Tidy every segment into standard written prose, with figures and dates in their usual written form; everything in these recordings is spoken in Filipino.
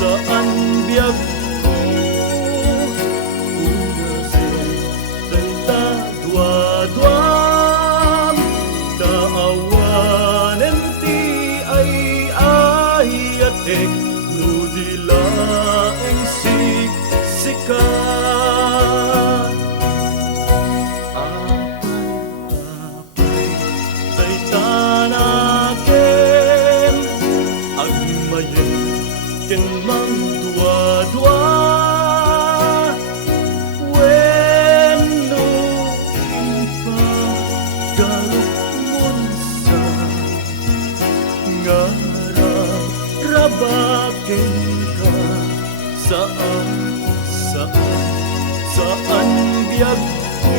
saan biyag ko unase dayta dua-duam daawanen ti ay ayatek nudila eng siksika ken mang dua-dua wenno impa galukmon sa ngarabaken ka saan biyag ko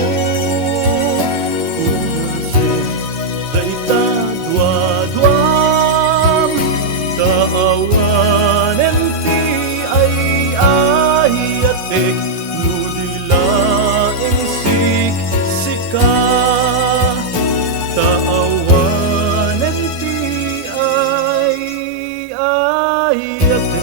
unase dayta dua-duam daawanen ti ay ayatek nudila eng siksika daawanen ti ay ayatek